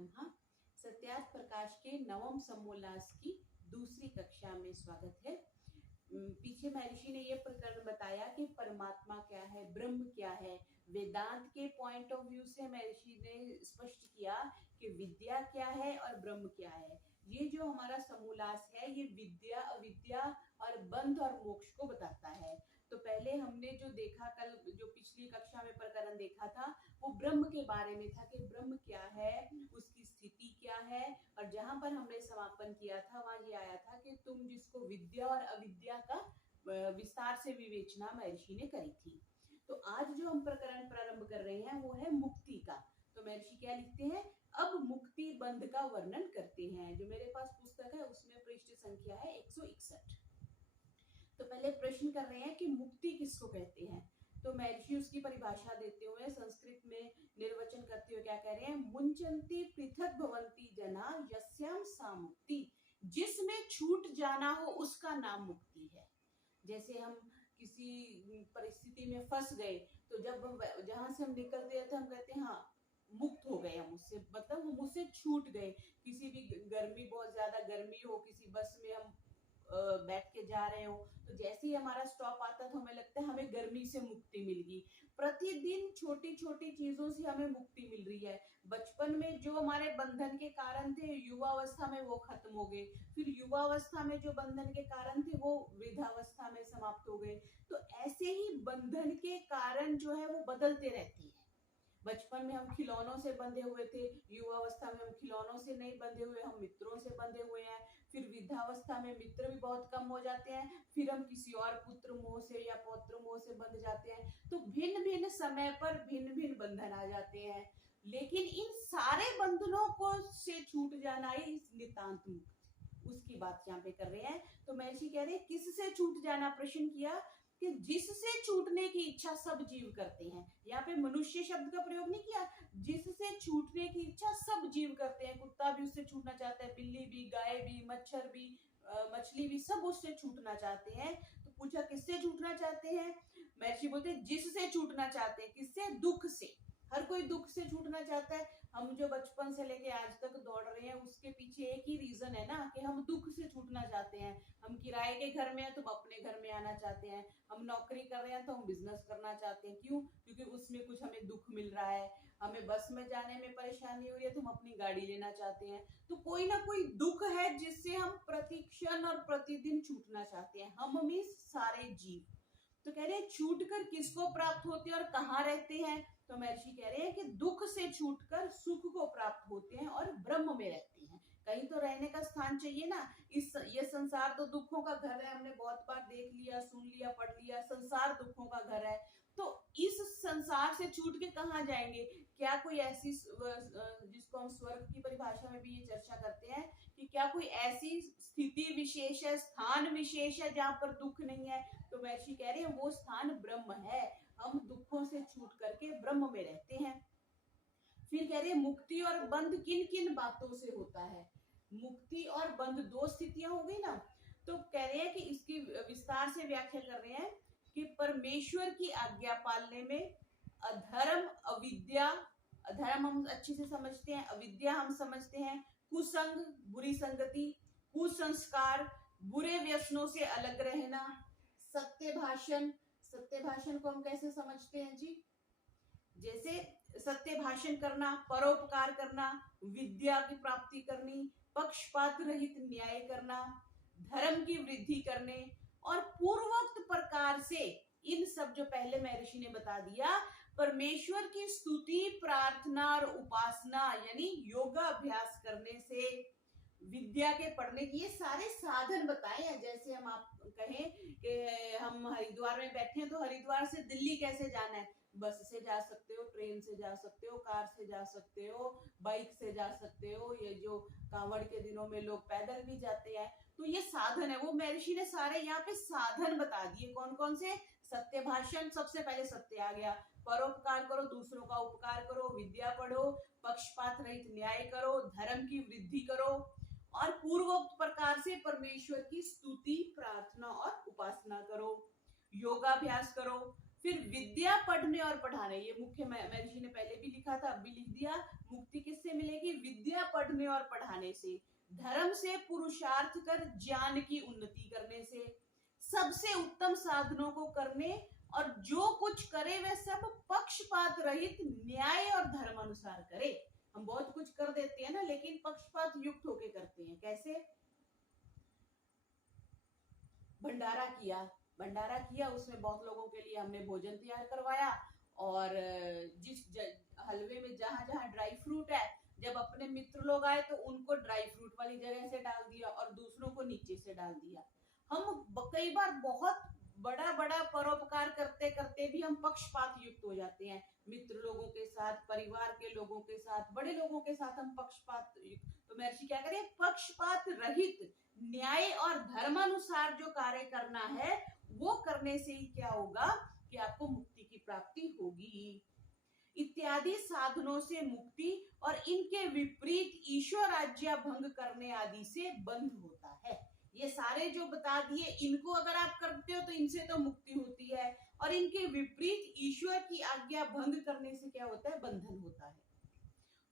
नमः। सत्यार्थ प्रकाश के नवम समोल्लास की दूसरी कक्षा में स्वागत है। पीछे महर्षि ने यह प्रकरण बताया कि परमात्मा क्या है, ब्रह्म क्या है। वेदांत के पॉइंट ऑफ व्यू से महर्षि ने स्पष्ट किया कि विद्या क्या है और ब्रह्म क्या है। ये जो हमारा समोल्लास है ये विद्या, अविद्या और बंध और मोक्ष को बताता है। तो पहले हमने जो देखा, कल जो पिछली कक्षा में प्रकरण देखा था वो ब्रह्म के बारे में था कि ब्रह्म क्या है, उसकी स्थिति क्या है। और जहां पर हमने समापन किया था वहां ये आया था कि तुम जिसको विद्या और अविद्या का विस्तार से विवेचना महर्षि ने करी थी। तो आज जो हम प्रकरण प्रारंभ कर रहे हैं वो है मुक्ति का। तो महर्षि क्या लिखते हैं, अब मुक्ति बंध का वर्णन करते हैं। जो मेरे पास पुस्तक है उसमें पृष्ठ संख्या है 161। तो पहले प्रश्न कर रहे हैं कि मुक्ति किसको कहते हैं। तो महर्षि उसकी परिभाषा देते हुए संस्कृत में निर्वचन करते हुए क्या कह रहे हैं, मुंचन्ति पृथक भवन्ति जना यस्याम सा मुक्ति। जिसमें छूट जाना हो उसका नाम मुक्ति है। जैसे हम किसी परिस्थिति में फंस गए तो जब जहां से हम निकलते हैं तो हम कहते हैं हाँ मुक्त हो गए हम उससे, मतलब हम उससे छूट गए। किसी भी गर्मी, बहुत ज्यादा गर्मी हो, किसी बस में हम बैठ के जा रहे हो तो जैसे ही हमारा स्टॉप आता तो हमें लगता है हमें गर्मी से मुक्ति मिल गई। प्रतिदिन छोटी छोटी चीजों से हमें मुक्ति मिल रही है। बचपन में जो हमारे बंधन के कारण थे युवावस्था में वो खत्म हो गए, फिर युवावस्था में जो बंधन के कारण थे वो वृद्धावस्था में समाप्त हो गए। तो ऐसे ही बंधन के कारण जो है वो बदलते रहते हैं। बचपन में हम खिलौनों से बंधे हुए थे, युवावस्था में हम खिलौनों से नहीं बंधे हुए, हम मित्रों से बंधे हुए हैं। फिर वृद्धावस्था में मित्र भी बहुत कम हो जाते हैं, फिर हम किसी और पुत्र मोह से या पौत्र मोह से बंध जाते हैं। तो भिन्न भिन्न समय पर भिन्न भिन्न बंधन आ जाते हैं। लेकिन इन सारे बंधनों को से छूट जाना ही नितांत मुक्त, उसकी बात यहाँ पे कर रहे हैं। तो महर्षि कह रहे हैं किससे छूट जाना, प्रश्न किया कि जिससे छूटने की इच्छा सब जीव करते हैं। यहाँ पे मनुष्य शब्द का प्रयोग नहीं किया, जिससे छूटने की इच्छा सब जीव करते हैं। कुत्ता भी उससे छूटना चाहता है, बिल्ली भी, गाय भी, मच्छर भी, मछली भी, सब उससे छूटना चाहते हैं। तो पूछा किससे छूटना चाहते हैं, महर्षि बोलते जिससे छूटना चाहते हैं। किससे? दुख से। हर कोई दुख से छूटना चाहता है। हम जो बचपन से लेके आज तक दौड़ रहे हैं उसके पीछे एक ही रीजन है ना कि हम दुख से छूटना चाहते हैं। हम किराए के घर में हैं तो हम अपने घर में आना चाहते हैं, हम नौकरी कर रहे हैं तो हम बिजनेस करना चाहते हैं। क्यों? क्योंकि उसमें कुछ हमें दुख मिल रहा है। हमें बस में जाने में परेशानी हो रही है तो हम अपनी गाड़ी लेना चाहते हैं। तो कोई ना कोई दुख है जिससे हम प्रतिक्षण और प्रतिदिन छूटना चाहते हैं, हम मींस सारे जीव। तो कह रहे हैं छूट कर किसको प्राप्त होते हैं और कहाँ रहते हैं। तो महर्षि कह रहे हैं कि दुख से छूटकर सुख को प्राप्त होते हैं और ब्रह्म में रहते हैं। कहीं तो रहने का स्थान चाहिए ना। ये संसार तो दुखों का घर है, हमने बहुत बार देख लिया, सुन लिया, पढ़ लिया, संसार दुखों का घर है। तो इस संसार से छूट के कहाँ जाएंगे? क्या कोई ऐसी, जिसको हम स्वर्ग की परिभाषा में भी ये चर्चा करते हैं कि क्या कोई ऐसी स्थिति विशेष है, स्थान विशेष है जहाँ पर दुख नहीं है? तो महर्षि कह रहे हैं वो स्थान ब्रह्म है। हम दुखों से छूट करके ब्रह्म में रहते हैं। फिर कह रहे हैं मुक्ति और बंध किन किन बातों से होता है। मुक्ति और बंध दो स्थितियां हो गई ना। तो कह रहे हैं कि इसकी विस्तार से व्याख्या कर रहे हैं कि परमेश्वर की आज्ञा पालने में अधर्म, अविद्या, अधर्म हम अच्छे से समझते हैं, अविद्या हम समझते हैं, कुसंग, बुरी संगति, कुसंस्कार, बुरे व्यसनों से अलग रहना, सत्य भाषण। सत्य भाषण को हम कैसे समझते हैं जी? जैसे सत्य भाषण करना, परोपकार करना, विद्या की प्राप्ति करनी, पक्षपात रहित न्याय करना, धर्म की वृद्धि करने और पूर्वोक्त प्रकार से इन सब जो पहले महर्षि ने बता दिया, परमेश्वर की स्तुति, प्रार्थना और उपासना यानी योगाभ्यास करने से, विद्या के पढ़ने की, ये सारे साधन बताए हैं। जैसे हम आप कहें कि हम हरिद्वार में बैठे हैं तो हरिद्वार से दिल्ली कैसे जाना है? बस से जा सकते हो, ट्रेन से जा सकते हो, कार से जा सकते हो, बाइक से जा सकते हो। ये जो कांवड़ के दिनों में लोग पैदल भी जाते हैं। तो ये साधन है, वो महर्षि ने सारे यहाँ पे साधन बता दिए। कौन कौन से? सत्य भाषण, सबसे पहले सत्य आ गया। परोपकार करो, दूसरों का उपकार करो, विद्या पढ़ो, पक्षपात रहित न्याय करो, धर्म की वृद्धि करो और पूर्वोक्त प्रकार से परमेश्वर की स्तुति, प्रार्थना और उपासना करो, योगाभ्यास करो। फिर विद्या पढ़ने और पढ़ाने, ये मुख्य महर्षि ने पहले भी लिखा था, अब भी लिख दिया। मुक्ति किससे मिलेगी? विद्या पढ़ने और पढ़ाने से, धर्म से पुरुषार्थ कर ज्ञान की उन्नति करने से, सबसे उत्तम साधनों को करने, और जो कुछ करे वह सब पक्षपात रहित न्याय और धर्म अनुसार करे। हम बहुत कुछ कर देते हैं ना, लेकिन पक्षपात युक्त होके करते हैं। कैसे? भंडारा किया, उसमें बहुत लोगों के लिए हमने भोजन तैयार करवाया, और जिस हलवे में जहां जहां ड्राई फ्रूट है, जब अपने मित्र लोग आए तो उनको ड्राई फ्रूट वाली जगह से डाल दिया और दूसरों को नीचे से डाल दिया। हम कई बार बहुत बड़ा बड़ा परोपकार करते करते भी हम पक्षपात युक्त हो जाते हैं। मित्र लोगों के साथ, परिवार के लोगों के साथ, बड़े लोगों के साथ हम पक्षपात युक्त। तो महर्षि क्या करें? पक्षपात रहित न्याय और धर्मानुसार जो कार्य करना है वो करने से ही क्या होगा कि आपको मुक्ति की प्राप्ति होगी। इत्यादि साधनों से मुक्ति और इनके विपरीत ईश्वर आज्ञा भंग करने आदि से बंध होता है। ये सारे जो बता दिए, इनको अगर आप करते हो तो इनसे तो मुक्ति होती है, और इनके विपरीत ईश्वर की आज्ञा भंग करने से क्या होता है? बंधन होता है।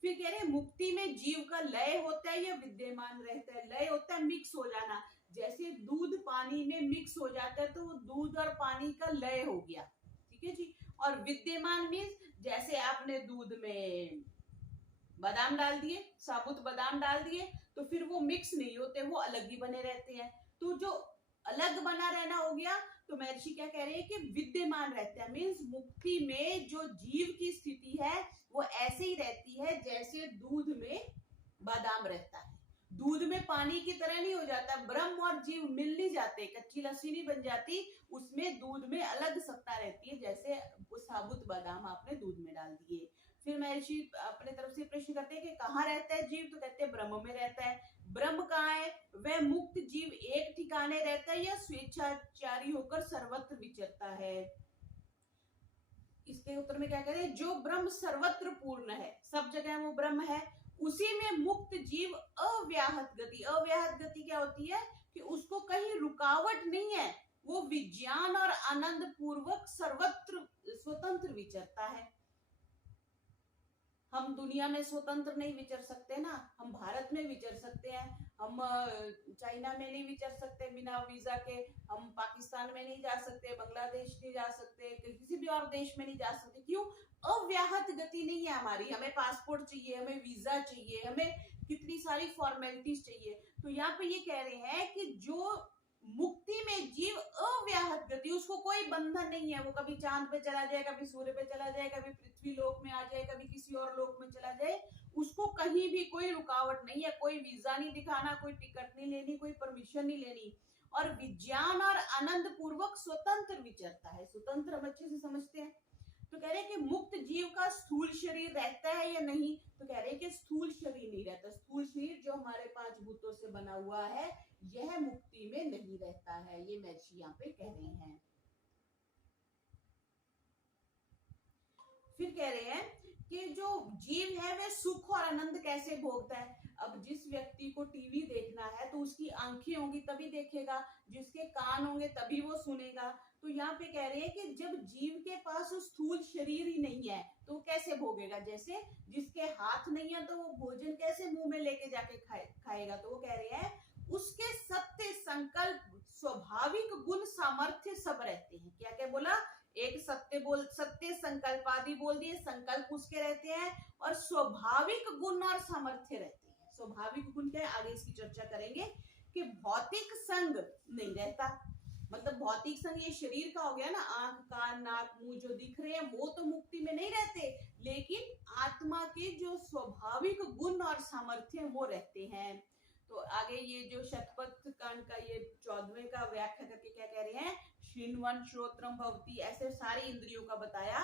फिर कह रहे मुक्ति में जीव का लय होता है या विद्यमान रहता है? लय होता है मिक्स हो जाना, जैसे दूध पानी में मिक्स हो जाता है तो दूध और पानी का लय हो गया, ठीक है जी। और विद्यमान मीन्स जैसे आपने दूध में बादाम डाल दिए, साबुत बादाम डाल दिए, तो फिर वो मिक्स नहीं होते, वो अलग ही बने रहते हैं। तो जो अलग बना रहना हो गया, तो महर्षि क्या कह रहे हैं कि विद्यमान रहता है, मीन्स मुक्ति में जो जीव की स्थिति है वो ऐसे ही रहती है जैसे दूध में बादाम रहता है। दूध में पानी की तरह नहीं हो जाता, ब्रह्म और जीव मिल नहीं जाते, कच्ची लस्सी नहीं बन जाती, उसमें दूध में अलग सत्ता रहती है, जैसे वो साबुत बादाम आपने दूध में डाल दिए। फिर महर्षि अपने तरफ से प्रश्न करते हैं कि कहाँ रहता है जीव? तो कहते हैं ब्रह्म में रहता है। ब्रह्म कहाँ है? वह मुक्त जीव एक ठिकाने रहता है या स्वेच्छाचारी होकर सर्वत्र विचरता है? इसके उत्तर में क्या कह रहे हैं? जो ब्रह्म सर्वत्र पूर्ण है, सब जगह वो ब्रह्म है, उसी में मुक्त जीव अव्याहत गति। अव्याहत गति क्या होती है? कि उसको कहीं रुकावट नहीं है, वो विज्ञान और आनंद पूर्वक सर्वत्र स्वतंत्र विचरता है। हम दुनिया में स्वतंत्र नहीं विचर सकते ना, हम भारत में विचर सकते हैं, हम चाइना में नहीं विचर सकते बिना वीजा के, हम पाकिस्तान में नहीं जा सकते, बांग्लादेश नहीं जा सकते, किसी भी और देश में नहीं जा सकते। क्यों? अव्याहत गति नहीं है हमारी, हमें पासपोर्ट चाहिए, हमें वीजा चाहिए, हमें कितनी सारी फॉर्मेलिटीज चाहिए। तो यहाँ पे ये कह रहे हैं कि जो मुक्ति में जीव अव्याहत गति, उसको कोई बंधन नहीं है, वो कभी चांद पे चला जाए, कभी सूर्य पे चला जाए, कभी पृथ्वी लोक में आ जाए, कभी किसी और लोक में चला जाए, उसको कहीं भी कोई रुकावट नहीं है, कोई वीजा नहीं दिखाना, कोई टिकट नहीं लेनी, कोई परमिशन नहीं लेनी, और विज्ञान और आनंद पूर्वक स्वतंत्र विचरता है। स्वतंत्र हम अच्छे से समझते हैं। तो कह रहे हैं कि मुक्त जीव का स्थूल शरीर रहता है या नहीं? तो कह रहे हैं कि स्थूल शरीर नहीं रहता। स्थूल शरीर जो हमारे 5 भूतों से बना हुआ है, यह मुक्ति में नहीं रहता है, ये महर्षि यहाँ पे कह रहे हैं। फिर कह रहे हैं कि जो जीव है वह सुख और आनंद कैसे भोगता है? अब जिस व्यक्ति को टीवी देखना है तो उसकी आंखें होंगी तभी देखेगा, जिसके कान होंगे तभी वो सुनेगा। तो यहाँ पे कह रहे हैं कि जब जीव के पास स्थूल शरीर ही नहीं है तो कैसे भोगेगा? जैसे जिसके हाथ नहीं है तो वो भोजन कैसे मुंह में लेके जाके खाएगा? तो वो कह रहे हैं उसके सत्य, संकल्प, स्वाभाविक गुण, सामर्थ्य सब रहते हैं। क्या क्या बोला? एक सत्य संकल्प आदि बोल दिए, संकल्प उसके रहते हैं, और स्वाभाविक गुण और सामर्थ्य रहते हैं। स्वाभाविक गुण क्या है? आगे इसकी चर्चा करेंगे कि भौतिक संग नहीं रहता, मतलब भौतिक संग ये शरीर का हो गया ना, आंख, कान, नाक, मुंह जो दिख रहे हैं वो तो मुक्ति में नहीं रहते, लेकिन आत्मा के जो स्वाभाविक गुण और सामर्थ्य वो रहते हैं। तो आगे ये जो शतपथ कांड का ये 14वें का व्याख्या करके क्या कह रहे हैं? श्रृण्वन् श्रोत्रम भवति, ऐसे सारी इंद्रियों का बताया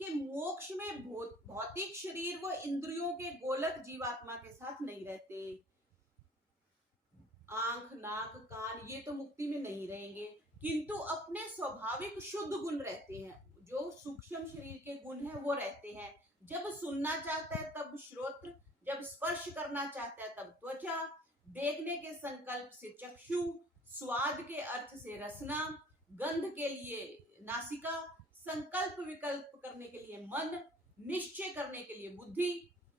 कि मोक्ष में भौतिक शरीर व इंद्रियों के गोलक जीवात्मा के साथ नहीं रहते। आंख, नाक, कान ये तो मुक्ति में नहीं रहेंगे, किंतु अपने स्वाभाविक शुद्ध गुण रहते हैं, जो सूक्ष्म शरीर के गुण हैं वो रहते हैं। जब सुनना चाहता है तब श्रोत्र, जब स्पर्श करना चाहता है तब त्वचा, देखने के संकल्प से चक्षु, स्वाद के अर्थ से रसना, गंध के लिए नासिका, संकल्प विकल्प करने के लिए मन, निश्चय करने के लिए बुद्धि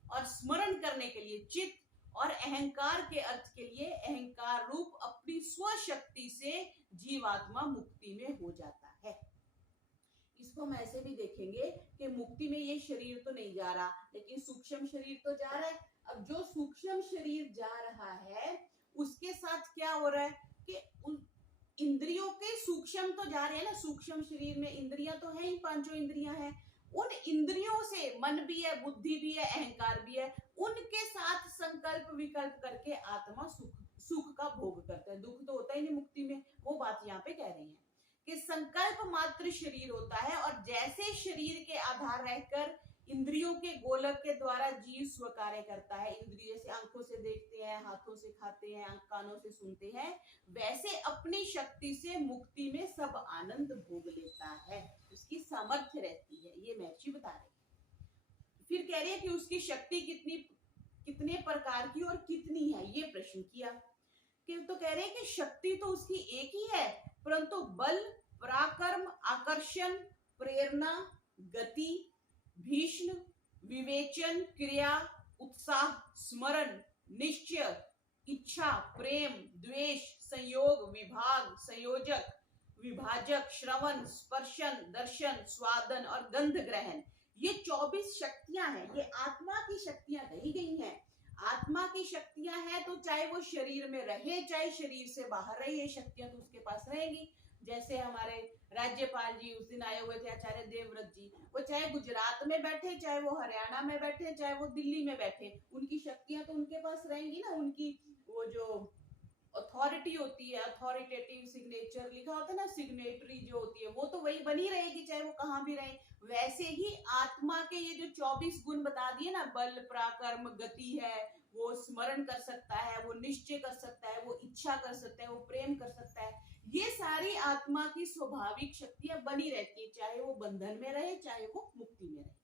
और स्मरण करने के लिए चित्त और अहंकार के अर्थ के लिए अहंकार रूप अपनी स्वशक्ति से जीवात्मा मुक्ति में हो जाता है। इसको हम ऐसे भी देखेंगे कि मुक्ति में ये शरीर तो नहीं जा रहा, लेकिन सूक्ष्म शरीर तो जा रहा है। अब जो सूक्ष्म शरीर जा रहा है उसके साथ क्या हो रहा है कि उन इंद्रियों के सूक्ष्म तो जा रहे हैं ना, सूक्ष्म शरीर में इंद्रियां तो है ही, पांचों इंद्रियां हैं, उन इंद्रियों से मन भी है, बुद्धि भी है, अहंकार भी है, उनके साथ संकल्प विकल्प करके आत्मा सुख का भोग करता है। दुख तो होता ही नहीं मुक्ति में, वो बात यहाँ पे कह रही है कि संकल्प मात्र शरीर होता है और जैसे शरीर के आधार रहकर इंद्रियों के गोलक के द्वारा जीव स्व कार्य करता है, इंद्रिय से आंखों से देखते हैं, हाथों से खाते हैं, कानों से सुनते हैं, वैसे अपनी शक्ति से मुक्ति में सब आनंद भोग लेता है, उसकी सामर्थ्य रहती है। ये महर्षि बता रहे हैं। फिर कह रहे हैं कि उसकी शक्ति कितने प्रकार की और कितनी है, ये प्रश्न किया। तो कह रहे हैं कि शक्ति तो उसकी एक ही है, परंतु बल, पराक्रम, आकर्षण, प्रेरणा, गति, भीषण, विवेचन, क्रिया, उत्साह, स्मरण, निश्चय, इच्छा, प्रेम, द्वेष, संयोग, विभाग, संयोजक, विभाजक, श्रवण, स्पर्शन, दर्शन, स्वादन और गंध ग्रहण, ये 24 शक्तियां हैं। ये आत्मा की शक्तियां कही गई हैं। आत्मा की शक्तियां हैं तो चाहे वो शरीर में रहे चाहे शरीर से बाहर रहे, ये शक्तियां तो उसके पास रहेंगी। जैसे हमारे राज्यपाल जी उस दिन आए हुए थे, आचार्य देवव्रत जी, वो चाहे गुजरात में बैठे, चाहे वो हरियाणा में बैठे, चाहे वो दिल्ली में बैठे, उनकी शक्तियां तो उनके पास रहेंगी ना। उनकी वो जो अथॉरिटी होती है, अथॉरिटेटिव सिग्नेचर लिखा होता है ना, सिग्नेटरी जो होती है, वो तो वही बनी रहेगी चाहे वो कहाँ भी रहे। वैसे ही आत्मा के ये जो 24 गुण बता दिए ना, बल, पराक्रम, गति है, वो स्मरण कर सकता है, वो निश्चय कर सकता है, वो इच्छा कर सकता है, वो प्रेम कर सकता है, ये सारी आत्मा की स्वाभाविक शक्तियां बनी रहती है, चाहे वो बंधन में रहे चाहे वो मुक्ति में रहे।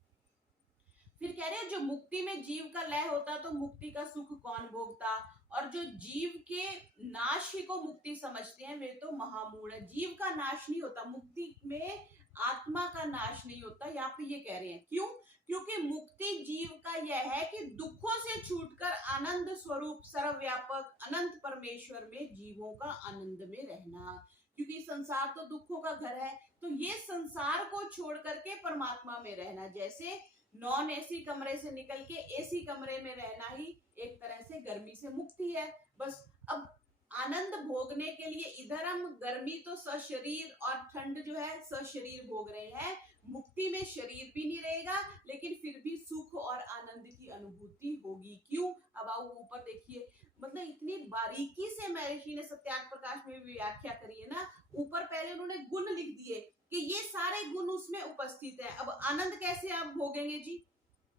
फिर कह रहे हैं जो मुक्ति में जीव का लय होता तो मुक्ति का सुख कौन भोगता, और जो जीव के नाश ही को मुक्ति समझते हैं वे तो महामूढ़ है। जीव का नाश नहीं होता मुक्ति में, आत्मा का नाश नहीं होता। यहाँ पे ये कह रहे हैं क्यों, क्योंकि मुक्ति जीव का यह है कि दुखों से छूटकर आनंद स्वरूप सर्वव्यापक अनंत परमेश्वर में जीवों का आनंद में रहना। क्योंकि संसार तो दुखों का घर है, तो ये संसार को छोड़ करके परमात्मा में रहना। जैसे नॉन एसी कमरे से निकल के एसी कमरे में रहना ही एक तरह से गर्मी से मुक्ति है। बस अब आनंद भोगने के लिए इधर हम गर्मी तो सशरीर और ठंड जो है सशरीर भोग रहे हैं, मुक्ति में शरीर भी नहीं रहेगा लेकिन फिर भी सुख और आनंद की अनुभूति होगी। क्यों, अब आओ ऊपर देखिए, मतलब इतनी बारीकी से महर्षि ने सत्यार्थ प्रकाश में भी व्याख्या करी है ना। ऊपर पहले उन्होंने गुण लिख दिए कि ये सारे गुण उसमें उपस्थित है। अब आनंद कैसे आप भोगेंगे जी,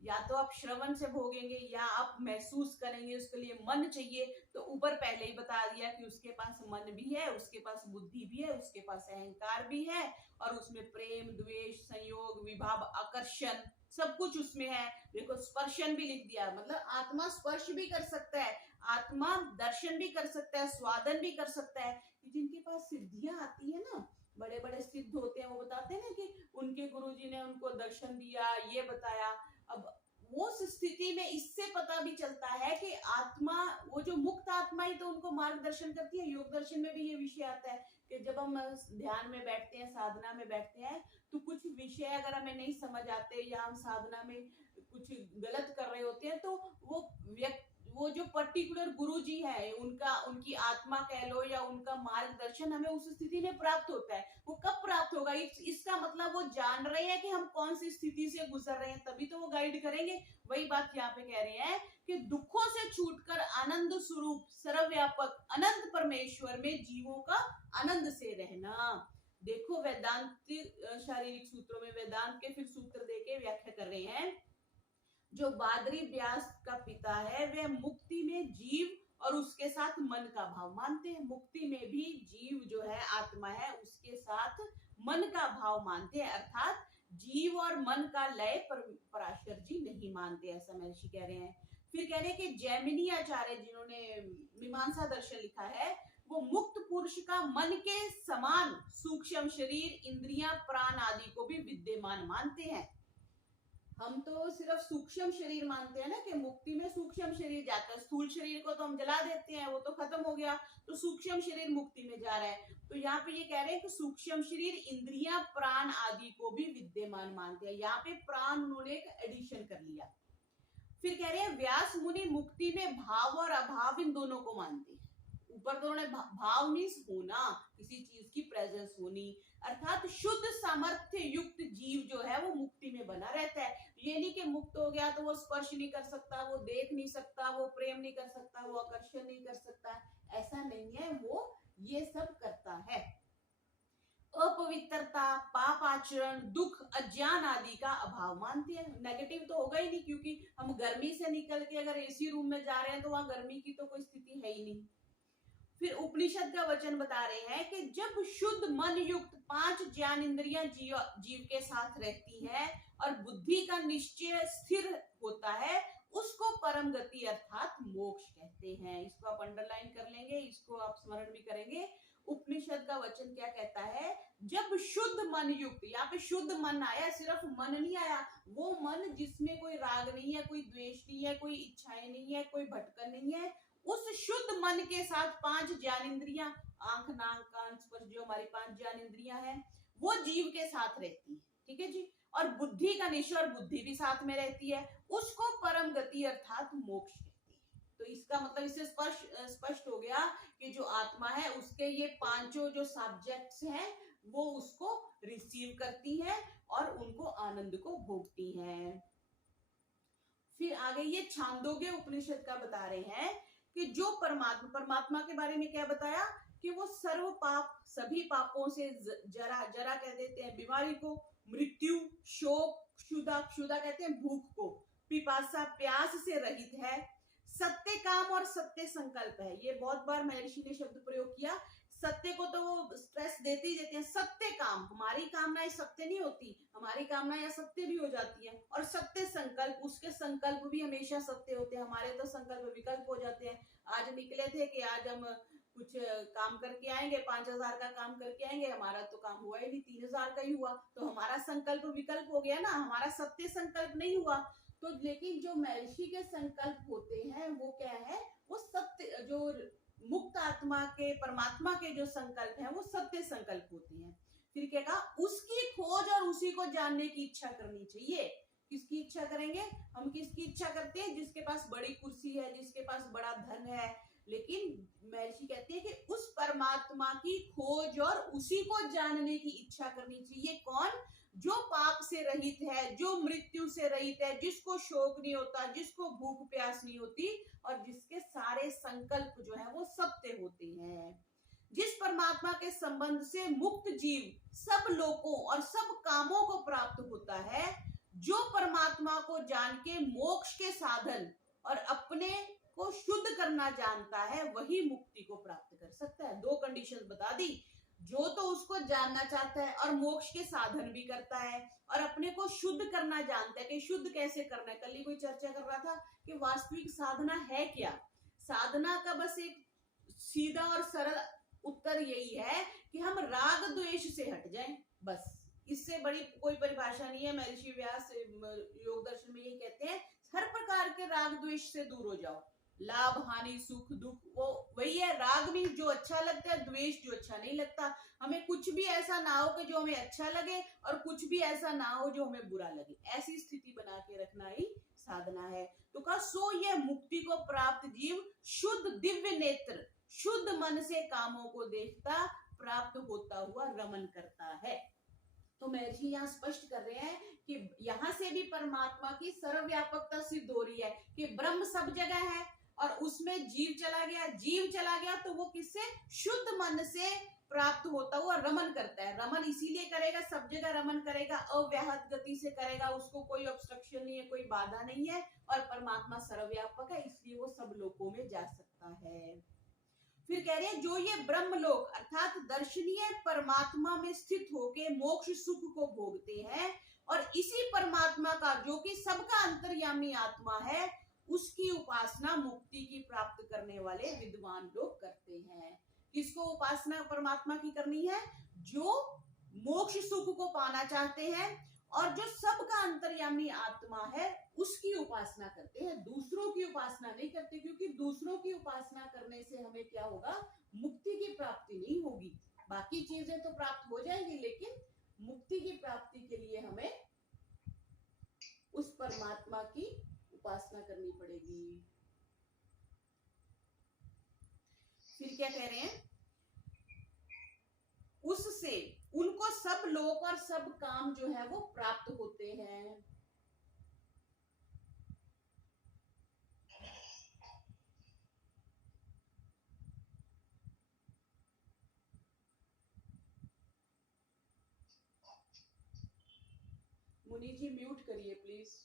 या तो आप श्रवण से भोगेंगे या आप महसूस करेंगे, उसके लिए मन चाहिए। तो ऊपर पहले ही बता दिया कि उसके पास मन भी है, उसके पास बुद्धि भी है, उसके पास अहंकार भी है, और उसमें प्रेम, द्वेष, संयोग, विभाव, आकर्षण सब कुछ उसमें है। देखो स्पर्शन भी लिख दिया, मतलब आत्मा स्पर्श भी कर सकता है, आत्मा दर्शन भी कर सकता है, स्वादन भी कर सकता है। जिनके पास सिद्धियां आती है ना, बड़े बड़े सिद्ध होते हैं, वो बताते हैं ना कि उनके गुरुजी ने उनको दर्शन दिया, ये बताया। अब वो स्थिति में इससे पता भी चलता है कि आत्मा, वो जो मुक्त आत्मा ही तो उनको मार्गदर्शन करती है। योग दर्शन में भी ये विषय आता है कि जब हम ध्यान में बैठते हैं, साधना में बैठते हैं, तो कुछ विषय अगर हमें नहीं समझ आते या हम साधना में कुछ गलत कर रहे होते हैं, तो वो जो पर्टिकुलर गुरुजी है, उनकी आत्मा कह लो या उनका मार्गदर्शन हमें उस स्थिति में प्राप्त होता है। वो कब प्राप्त होगा, इसका मतलब वो जान रहे हैं कि हम कौन सी स्थिति से गुजर रहे हैं, तभी तो वो गाइड करेंगे। वही बात यहाँ पे कह रहे हैं कि दुखों से छूटकर आनंद स्वरूप सर्वव्यापक अनंत परमेश्वर में जीवों का आनंद से रहना। देखो वेदांत शारीरिक सूत्रों में वेदांत के फिर सूत्र देके व्याख्या कर रहे हैं। जो बादरी व्यास का पिता है वह मुक्ति में जीव और उसके साथ मन का भाव मानते हैं। मुक्ति में भी जीव जो है, आत्मा है, उसके साथ मन का भाव मानते हैं, अर्थात जीव और मन का लय पराशर जी नहीं मानते, ऐसा महर्षि कह रहे हैं। फिर कह रहे हैं कि जैमिनी आचार्य जिन्होंने मीमांसा दर्शन लिखा है, वो मुक्त पुरुष का मन के समान सूक्ष्म शरीर, इंद्रियां, प्राण आदि को भी विद्यमान मानते हैं। हम तो सिर्फ सूक्ष्म शरीर मानते हैं ना, कि मुक्ति में सूक्ष्म शरीर जाता है, स्थूल शरीर को तो हम जला देते हैं, वो तो खत्म हो गया, तो सूक्ष्म शरीर मुक्ति में जा रहा है। तो यहाँ पे ये कह रहे हैं कि सूक्ष्म शरीर, इंद्रियां, प्राण आदि को भी विद्यमान मानते हैं। यहाँ पे प्राण उन्होंने एक एडिशन कर लिया। फिर कह रहे हैं व्यास मुनि मुक्ति में भाव और अभाव इन दोनों को मानते हैं। ऊपर तो उन्होंने भाव मीन्स होना, किसी चीज की प्रेजेंस होनी, अर्थात शुद्ध सामर्थ्य युक्त जीव जो है वो मुक्ति में बना रहता है। ये नहीं कि मुक्त हो गया तो वो स्पर्श नहीं कर सकता, वो देख नहीं सकता, वो प्रेम नहीं कर सकता, वो आकर्षण नहीं कर सकता, ऐसा नहीं है, वो ये सब करता है। अपवित्रता, पाप आचरण, दुख, अज्ञान आदि का अभाव मानते हैं। नेगेटिव तो होगा ही नहीं, क्योंकि हम गर्मी से निकल के अगर एसी रूम में जा रहे हैं तो वहां गर्मी की तो कोई स्थिति है ही नहीं। फिर उपनिषद का वचन बता रहे हैं कि जब शुद्ध मन युक्त 5 ज्ञान इंद्रियां जीव के साथ रहती है और बुद्धि का निश्चय स्थिर होता है, उसको परम गति अर्थात मोक्ष कहते हैं। इसको आप अंडरलाइन कर लेंगे, इसको आप स्मरण भी करेंगे। उपनिषद का वचन क्या कहता है? जब शुद्ध मन युक्त, यहाँ पे शुद्ध मन आया, सिर्फ मन नहीं आया, वो मन जिसमें कोई राग नहीं है, कोई द्वेष नहीं है, कोई इच्छाएं नहीं है, कोई भटकन नहीं है, उस शुद्ध मन के साथ 5 ज्ञान इंद्रियां, आंख, नाक, कान, स्पर्श, जो हमारी 5 ज्ञान इंद्रियां हैं, वो जीव के साथ रहती है। ठीक है जी। और बुद्धि का निश्चय, और बुद्धि भी साथ में रहती है, उसको परम गति अर्थात मोक्ष कहती है। तो इसका मतलब इससे स्पष्ट हो गया कि जो आत्मा है उसके ये 5 जो सब्जेक्ट्स हैं वो उसको रिसीव करती है और उनको आनंद को भोगती है। फिर आगे ये छांदोग्य उपनिषद का बता रहे हैं कि जो परमात्मा के बारे में क्या बताया कि वो सर्व पाप, सभी पापों से जरा कह देते हैं बीमारी को, मृत्यु, शोक, क्षुधा कहते हैं भूख को, पिपासा प्यास से रहित है, सत्य काम और सत्य संकल्प है। ये बहुत बार महर्षि ने शब्द प्रयोग किया। सत्य को तो वो स्ट्रेस देते ही देते हैं। सत्य काम, हमारी कामनाएं सत्य नहीं होती, हमारी कामनाएं असत्य भी हो जाती है। और सत्य संकल्प, उसके संकल्प भी हमेशा सत्य होते हैं। हमारे तो संकल्प विकल्प हो जाते हैं। आज निकले थे कि आज हम कुछ काम करके आएंगे, 5,000 का काम करके आएंगे, हमारा तो काम हुआ ही नहीं, 3,000 का ही हुआ, तो हमारा संकल्प विकल्प हो गया ना, हमारा सत्य संकल्प नहीं हुआ। तो लेकिन जो महर्षि के संकल्प होते हैं वो क्या है? वो सत्य, जो मुक्त आत्मा के, परमात्मा के जो संकल्प हैं वो सत्य संकल्प होते हैं। फिर क्या कहा? उसकी खोज और उसी को जानने की इच्छा करनी चाहिए। किसकी इच्छा करेंगे हम? किसकी इच्छा करते हैं? जिसके पास बड़ी कुर्सी है, जिसके पास बड़ा धन है। लेकिन महर्षि कहते हैं कि उस परमात्मा की खोज और उसी को जानने की इच्छा करनी चाहिए। कौन? जो पाप से रहित है, जो मृत्यु से रहित है, जिसको शोक नहीं होता, जिसको भूख प्यास नहीं होती, और जिसके सारे संकल्प जो है वो सत्य होते हैं। जिस परमात्मा के संबंध से मुक्त जीव सब लोकों और सब कामों को प्राप्त होता है, जो परमात्मा को जान के मोक्ष के साधन और अपने को शुद्ध करना जानता है, वही मुक्ति को प्राप्त कर सकता है। 2 कंडीशन बता दी, जो तो उसको जानना चाहता है और मोक्ष के साधन भी करता है और अपने को शुद्ध करना जानता है कि शुद्ध कैसे करना है। कल ही कोई चर्चा कर रहा था कि वास्तविक साधना है क्या। साधना का बस एक सीधा और सरल उत्तर यही है कि हम राग द्वेष से हट जाएं, बस। इससे बड़ी कोई परिभाषा नहीं है। महर्षि व्यास योग दर्शन में यही कहते हैं, हर प्रकार के राग द्वेष से दूर हो जाओ। लाभ हानि सुख दुख वो वही है। राग भी जो अच्छा लगता है, द्वेष जो अच्छा नहीं लगता। हमें कुछ भी ऐसा ना हो कि जो हमें अच्छा लगे और कुछ भी ऐसा ना हो जो हमें बुरा लगे। ऐसी स्थिति बना के रखना ही साधना है। तो कहा सो यह मुक्ति को प्राप्त जीव शुद्ध दिव्य नेत्र, शुद्ध मन से कामों को देखता प्राप्त होता हुआ रमन करता है। तो महर्षि यहाँ स्पष्ट कर रहे हैं कि यहाँ से भी परमात्मा की सर्वव्यापकता सिद्ध हो रही है कि ब्रह्म सब जगह है और उसमें जीव चला गया तो वो किससे? शुद्ध मन से प्राप्त होता हुआ रमन करता है। रमन इसीलिए करेगा, सब जगह रमन करेगा, अव्याहत गति से करेगा, उसको कोई ऑब्स्ट्रक्शन नहीं है, कोई बाधा नहीं है, और परमात्मा सर्वव्यापक है, इसलिए वो सब लोकों में जा सकता है। फिर कह रहे हैं जो ये ब्रह्मलोक अर्थात दर्शनीय परमात्मा में स्थित होके मोक्ष सुख को भोगते हैं और इसी परमात्मा का, जो कि सबका अंतर्यामी आत्मा है, उसकी उपासना मुक्ति की प्राप्त करने वाले विद्वान लोग करते हैं। किसको उपासना परमात्मा की करनी है? जो मोक्ष सुख को पाना चाहते हैं और जो सबका अंतर्यामी आत्मा है उसकी उपासना करते हैं, दूसरों की उपासना नहीं करते, क्योंकि दूसरों की उपासना करने से हमें क्या होगा? मुक्ति की प्राप्ति नहीं होगी। बाकी चीजें तो प्राप्त हो जाएंगी, लेकिन मुक्ति की प्राप्ति के लिए हमें उस परमात्मा की उपासना करनी पड़ेगी। फिर क्या कह रहे हैं? उससे उनको सब लोक और सब काम जो है वो प्राप्त होते हैं। मुनि जी म्यूट करिए प्लीज।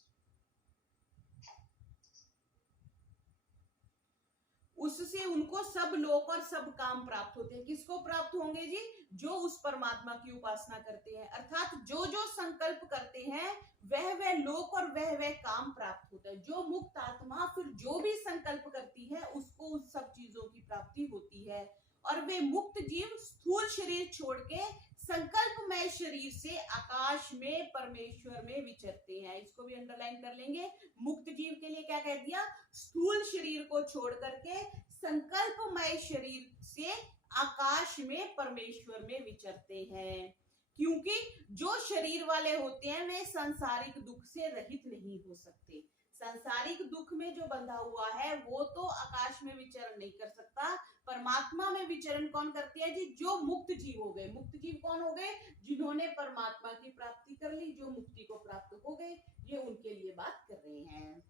उससे उनको सब लोक और सब काम प्राप्त होते हैं। किसको प्राप्त होंगे जी? जो उस परमात्मा की उपासना करते हैं, अर्थात जो जो संकल्प करते हैं वह लोक और वह काम प्राप्त होता है। जो मुक्त आत्मा फिर जो भी संकल्प करती है उसको उस सब चीजों की प्राप्ति होती है। और वे मुक्त जीव स्थूल शरीर छोड़ के संकल्पमय शरीर से आकाश में परमेश्वर में विचरते हैं। इसको भी अंडरलाइन कर लेंगे। मुक्त जीव के लिए क्या कह दिया? स्थूल शरीर को छोड़ करके संकल्पमय शरीर से आकाश में परमेश्वर में विचरते हैं। क्योंकि जो शरीर वाले होते हैं वे सांसारिक दुख से रहित नहीं हो सकते। सांसारिक दुख में जो बंधा हुआ है वो तो आकाश में विचरण नहीं कर सकता। परमात्मा में विचरण कौन करती है जी? जो मुक्त जीव हो गए। मुक्त जीव कौन हो गए? जिन्होंने परमात्मा की प्राप्ति कर ली, जो मुक्ति को प्राप्त हो गए, ये उनके लिए बात कर रहे हैं।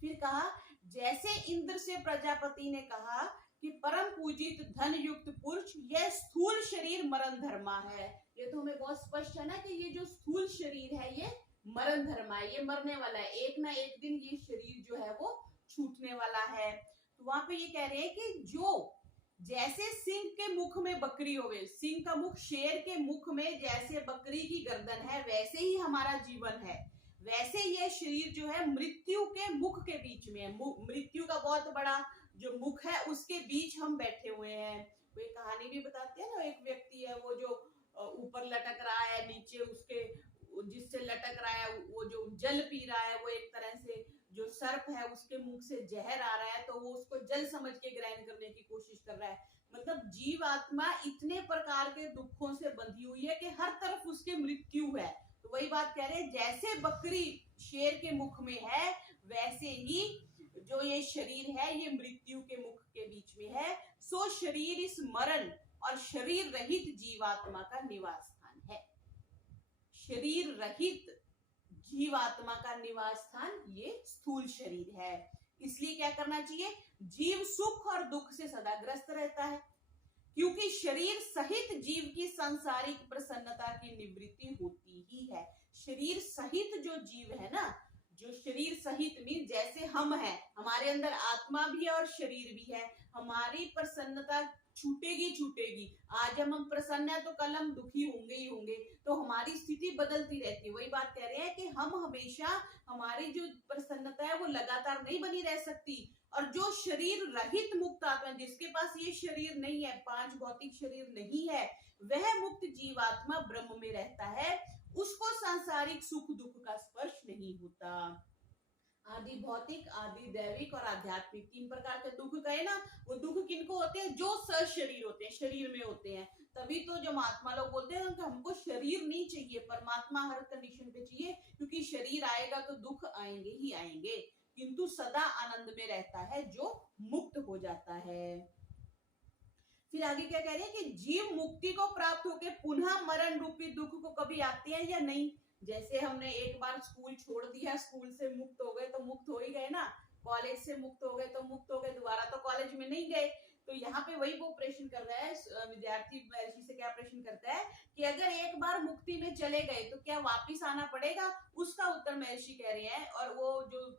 फिर कहा, जैसे इंद्र से प्रजापति ने कहा कि परम पूजित धन युक्त पुरुष यह स्थूल शरीर मरण धर्मा है। ये तो हमें बहुत स्पष्ट है ना कि ये जो स्थूल शरीर है ये मरण धर्मा है, ये मरने वाला है। एक ना एक दिन ये शरीर जो है वो छूटने वाला है। तो वहां पे ये कह रहे हैं कि जो जैसे सिंह के मुख में बकरी हो गई, सिंह का मुख, शेर के मुख में जैसे बकरी की गर्दन है वैसे ही हमारा जीवन है। वैसे यह शरीर जो है मृत्यु के मुख के बीच में है। मृत्यु का बहुत बड़ा जो मुख है उसके बीच हम बैठे हुए हैं। वो एक कहानी भी बताते हैं ना, एक व्यक्ति है वो जो ऊपर लटक रहा है, नीचे उसके जिससे लटक रहा है वो जो जल पी रहा है, वो एक तरह से जो सर्प है उसके मुख से जहर आ रहा है तो वो उसको जल समझ के ग्रहण करने की कोशिश कर रहा है। मतलब जीव आत्मा इतने प्रकार के दुखों से बंधी हुई है कि हर तरफ उसके मृत्यु है। तो वही बात कह रहे हैं, जैसे बकरी शेर के मुख में है वैसे ही जो ये शरीर है ये मृत्यु के मुख के बीच में है। सो शरीर इस मरण और शरीर रहित जीवात्मा का निवास स्थान है। शरीर रहित जीवात्मा का निवास स्थान ये स्थूल शरीर है। इसलिए क्या करना चाहिए? जीव सुख और दुख से सदा ग्रस्त रहता है, क्योंकि शरीर सहित जीव की सांसारिक प्रसन्नता की निवृत्ति होती ही है। शरीर सहित जो जीव है ना, जो शरीर सहित मीन जैसे हम हैं, हमारे अंदर आत्मा भी है और शरीर भी है, हमारी प्रसन्नता छूटेगी छूटेगी। आज हम प्रसन्न है तो कल हम दुखी होंगे ही होंगे। तो हमारी स्थिति बदलती रहती है। वही बात कह रहे हैं कि हम हमेशा, हमारी जो प्रसन्नता है वो लगातार नहीं बनी रह सकती। और जो शरीर रहित मुक्त आत्मा, जिसके पास ये शरीर नहीं है, 5 भौतिक शरीर नहीं है, वह मुक्त जीवात्मा ब्रह्म में रहता है। उसको सांसारिक सुख दुख का स्पर्श नहीं होता। आदि भौतिक, आदि दैविक और आध्यात्मिक 3 प्रकार के दुख कहे ना, वो दुख किनको होते हैं? जो सशरीर होते हैं, शरीर में होते हैं। तभी तो जो महात्मा लोग बोलते हैं कि हमको शरीर नहीं चाहिए, परमात्मा हर कंडीशन पे चाहिए, क्योंकि शरीर आएगा तो दुख आएंगे ही आएंगे, किंतु सदा आनंद में रहता है जो मुक्त हो जाता है। फिर आगे क्या कह रहे हैं कि जीव मुक्ति को प्राप्त होकर पुनः मरण रूपी दुख को कभी आते हैं या नहीं? जैसे हमने एक बार स्कूल छोड़ दिया, स्कूल से मुक्त हो गए तो मुक्त हो ही गए ना, कॉलेज से मुक्त हो गए तो मुक्त हो गए, दोबारा तो कॉलेज में नहीं गए। तो यहाँ पे वही वो प्रश्न कर रहा है विद्यार्थी, महर्षि से क्या प्रश्न करता है कि अगर एक बार मुक्ति में चले गए तो क्या वापिस आना पड़ेगा? उसका उत्तर महर्षि कह रहे हैं। और वो जो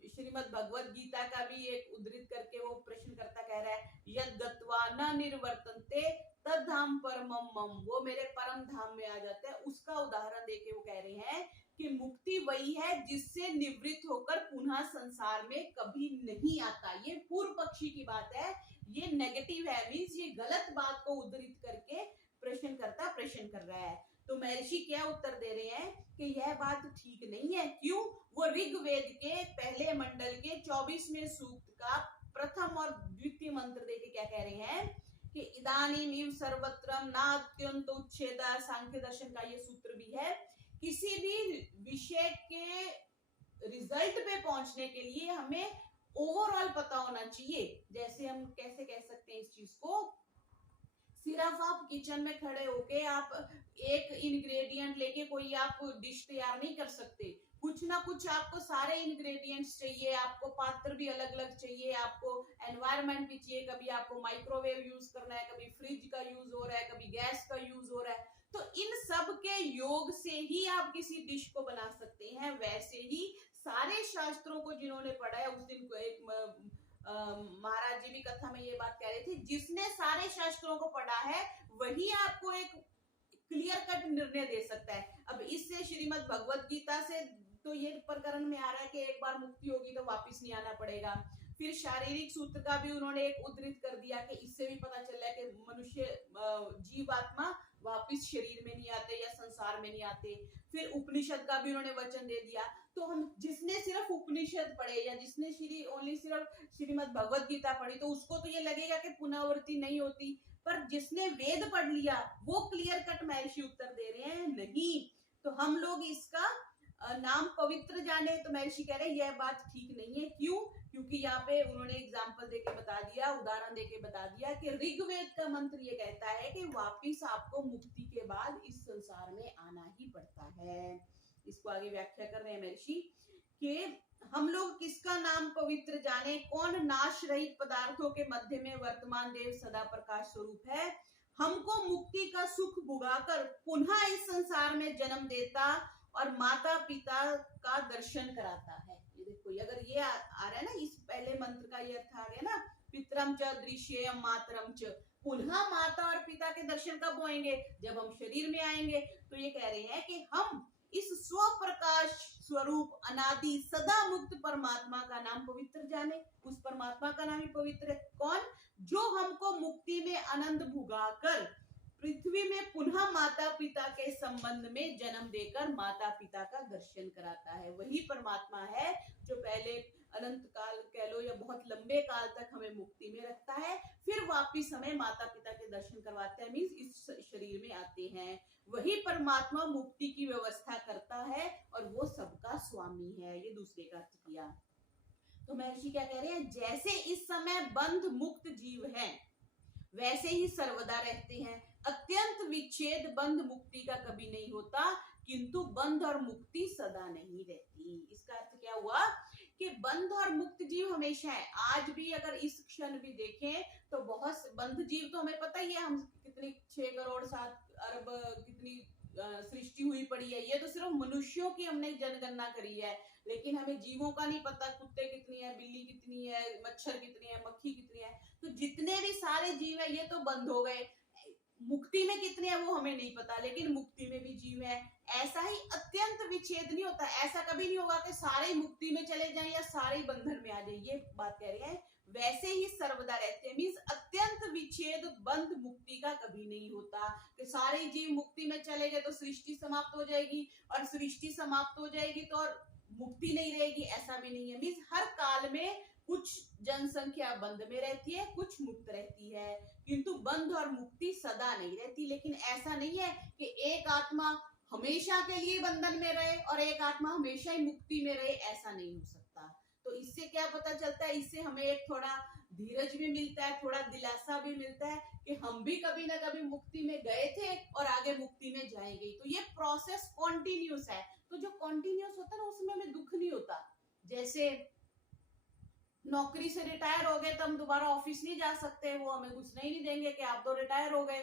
श्रीमद् भगवत गीता का भी एक उद्धृत करके वो प्रश्न करता कह रहा है, यद गत्वा न निर्वर्तन्ते तद धाम परमम मम, वो मेरे परम धाम में आ जाते हैं। उसका उदाहरण देके वो कह रहे हैं कि मुक्ति वही है जिससे निवृत्त होकर पुनः संसार में कभी नहीं आता। ये पूर्व पक्षी की बात है। ये नेगेटिव है, मीन्स ये गलत बात को उद्धृत करके प्रश्नकर्ता प्रश्न कर रहा है। तो महर्षि क्या उत्तर दे रहे हैं कि यह बात ठीक नहीं है। क्यों? वो ऋग्वेद के पहले मंडल के 24वें सूक्त का प्रथम और द्वितीय मंत्र देके क्या कह रहे हैं कि इदानीम इव सर्वत्रम नात्यंत उच्छेद, सांख्य दर्शन का ये सूत्र भी है। किसी भी विषय के रिजल्ट पे पहुंचने के लिए हमें ओवरऑल पता होना चाहिए। जैसे हम कैसे कह सकते हैं इस चीज को, सिर्फ आप किचन में खड़े होके आप एक इंग्रेडिएंट लेके कोई आप डिश तैयार नहीं कर सकते। कुछ ना कुछ आपको सारे इंग्रेडिएंट्स चाहिए, आपको पात्र भी अलग अलग चाहिए, आपको एनवायरनमेंट भी चाहिए। कभी आपको माइक्रोवेव यूज करना है, कभी फ्रिज का यूज हो रहा है, कभी गैस का यूज हो रहा है। तो इन सब के योग से ही आप किसी डिश को बना सकते हैं। वैसे ही सारे शास्त्रों को जिन्होंने पढ़ा है, उस दिन को एक महाराज जी भी कथा में ये बात कह रहे थे, जिसने सारे शास्त्रों को पढ़ा है वही आपको एक क्लियर कट निर्णय दे सकता है। अब इससे श्रीमद् भगवत गीता से तो ये प्रकरण में आ रहा है कि एक बार मुक्ति होगी तो वापस नहीं आना पड़ेगा। फिर शारीरिक सूत्र का भी उन्होंने एक उद्धृत कर दिया कि इससे भी पता चल रहा है कि मनुष्य जीवात्मा वापस शरीर में नहीं आते या संसार में नहीं आते। फिर उपनिषद का भी उन्होंने वचन दे दिया। तो हम जिसने सिर्फ उपनिषद पढ़े या जिसने सिर्फ श्रीमद् भगवत गीता पढ़ी, तो उसको तो ये लगेगा कि पुनरावृत्ति नहीं होती। पर जिसने वेद पढ़ लिया वो क्लियर कट महर्षि उत्तर दे रहे हैं नहीं। तो हम लोग इसका नाम पवित्र जाने। तो महर्षि कह रहे हैं यह बात ठीक नहीं है। क्यों? क्योंकि यहाँ पे उन्होंने एग्जाम्पल देके बता दिया, उदाहरण देके बता दिया कि ऋग्वेद का मंत्र ये कहता है कि वापिस आपको मुक्ति के बाद इस संसार में आना ही पड़ता है। इसको आगे व्याख्या कर रहे हैं महर्षि कि हम लोग किसका नाम पवित्र जाने, कौन नाश रहित पदार्थों के मध्य में वर्तमान देव सदा प्रकाश स्वरूप है, हमको मुक्ति का सुख भुगाकर पुनः इस संसार में जन्म देता और माता पिता का दर्शन कराता है। ये देखो, अगर ये आ रहा है ना, इस पहले मंत्र का ये अर्थ आ गया ना, पितरम च दृश्येयम मातरम च, पुनः माता और पिता के दर्शन कब होंगे? जब हम शरीर में आएंगे। तो ये कह रहे हैं कि हम इस स्वप्रकाश स्वरूप अनादि सदा मुक्त परमात्मा का नाम पवित्र जाने। उस परमात्मा का नाम ही पवित्र है। कौन? जो हमको मुक्ति में आनंद भुगाकर पृथ्वी में पुनः माता पिता के संबंध में जन्म देकर माता पिता का दर्शन कराता है। वही परमात्मा है जो पहले अनंत काल कह लो या बहुत लंबे काल तक हमें मुक्ति में रखता है, फिर वापिस हमें माता पिता के दर्शन करवाते हैं, मीन्स इस शरीर में आते हैं। वही परमात्मा मुक्ति की व्यवस्था करता है और वो सबका स्वामी है। ये दूसरे का अर्थ किया। तो महर्षि क्या कह रहे हैं? जैसे इस समय बंध मुक्त जीव हैं, वैसे ही सर्वदा रहते हैं। अत्यंत विच्छेद बंध मुक्ति का कभी नहीं होता, किंतु बंध और मुक्ति सदा नहीं रहती। इसका अर्थ क्या हुआ कि बंध और मुक्त जीव हमेशा है। आज भी अगर इस क्षण भी देखें तो बहुत बंध जीव तो हमें पता ही है, हम कितनी 6 करोड़ 7 अरब कितनी सृष्टि हुई पड़ी है। ये तो सिर्फ मनुष्यों की हमने जनगणना करी है, लेकिन हमें जीवों का नहीं पता। कुत्ते कितनी है, बिल्ली कितनी है, मच्छर कितनी है, मक्खी कितनी है। तो जितने भी सारे जीव है ये तो बंद हो गए। मुक्ति में कितने हैं वो हमें नहीं पता, लेकिन मुक्ति में भी जीव है। ऐसा ही अत्यंत विच्छेद नहीं होता। ऐसा कभी नहीं होगा कि सारे मुक्ति में चले जाएं या सारे बंधन में आ जाए। ये बात कह रहे हैं। वैसे ही सर्वदा रहते हैं, मीन्स अत्यंत विच्छेद बंध मुक्ति का कभी नहीं होता कि सारे जीव मुक्ति में चले गए तो सृष्टि समाप्त हो जाएगी, और सृष्टि समाप्त हो जाएगी तो और मुक्ति नहीं रहेगी। ऐसा भी नहीं है। मीन्स हर काल में कुछ जनसंख्या बंध में रहती है, कुछ मुक्त रहती है, किंतु बंध और मुक्ति सदा नहीं रहती। लेकिन ऐसा नहीं है कि एक आत्मा हमेशा के लिए बंधन में रहे और एक आत्मा हमेशा ही मुक्ति में रहे, ऐसा नहीं हो सकता। तो इससे क्या पता चलता है? इससे हमें एक थोड़ा धीरज भी मिलता है, थोड़ा दिलासा भी मिलता है कि हम भी कभी ना कभी मुक्ति में गए थे और आगे मुक्ति में जाएंगे। तो ये प्रोसेस कॉन्टिन्यूस है। तो जो कॉन्टिन्यूस होता है ना, उसमें हमें दुख नहीं होता। जैसे नौकरी से रिटायर हो गए तो हम दोबारा ऑफिस नहीं जा सकते, वो हमें घुसने ही नहीं देंगे कि आप तो रिटायर हो गए।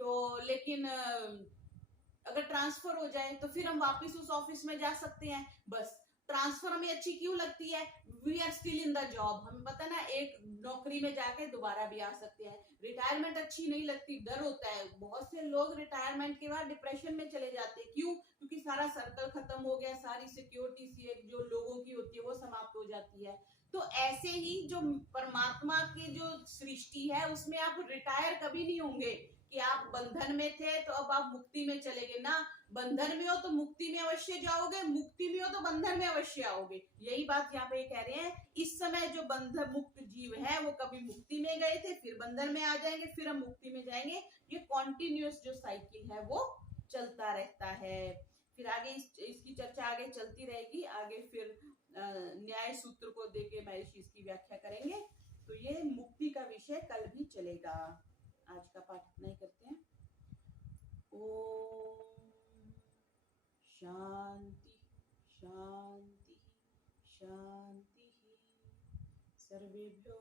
तो लेकिन अगर ट्रांसफर हो जाए तो फिर हम वापस उस ऑफिस में जा सकते हैं। बस ट्रांसफर हमें अच्छी क्यों लगती है? We are still in the job. हमें पता ना, एक नौकरी में जाके दोबारा भी आ सकते हैं। रिटायरमेंट अच्छी नहीं लगती, डर होता है। बहुत से लोग रिटायरमेंट के बाद डिप्रेशन में चले जाते हैं। क्यों? क्योंकि सारा सर्कल खत्म हो गया, सारी सिक्योरिटी जो लोगों की होती है वो समाप्त हो जाती है। तो ऐसे ही जो परमात्मा की जो सृष्टि है उसमें आप रिटायर कभी नहीं होंगे कि आप बंधन में थे तो अब आप मुक्ति में चले गए ना। बंधन में हो तो मुक्ति में अवश्य जाओगे, मुक्ति में हो तो बंधन में अवश्य आओगे। यही बात यहाँ पे कह रहे हैं। इस समय जो बंधन मुक्त जीव है वो कभी मुक्ति में गए थे, फिर बंधन में आ जाएंगे, फिर हम मुक्ति में जाएंगे। ये कॉन्टिन्यूअस जो साइकिल है वो चलता रहता है। फिर आगे इसकी चर्चा आगे चलती रहेगी। आगे फिर न्याय सूत्र को देके महर्षि इसकी व्याख्या करेंगे। तो ये मुक्ति का विषय कल भी चलेगा। आज का पाठ इतना ही करते हैं। ओम शांति शांति शांति। सर्वेभ्यो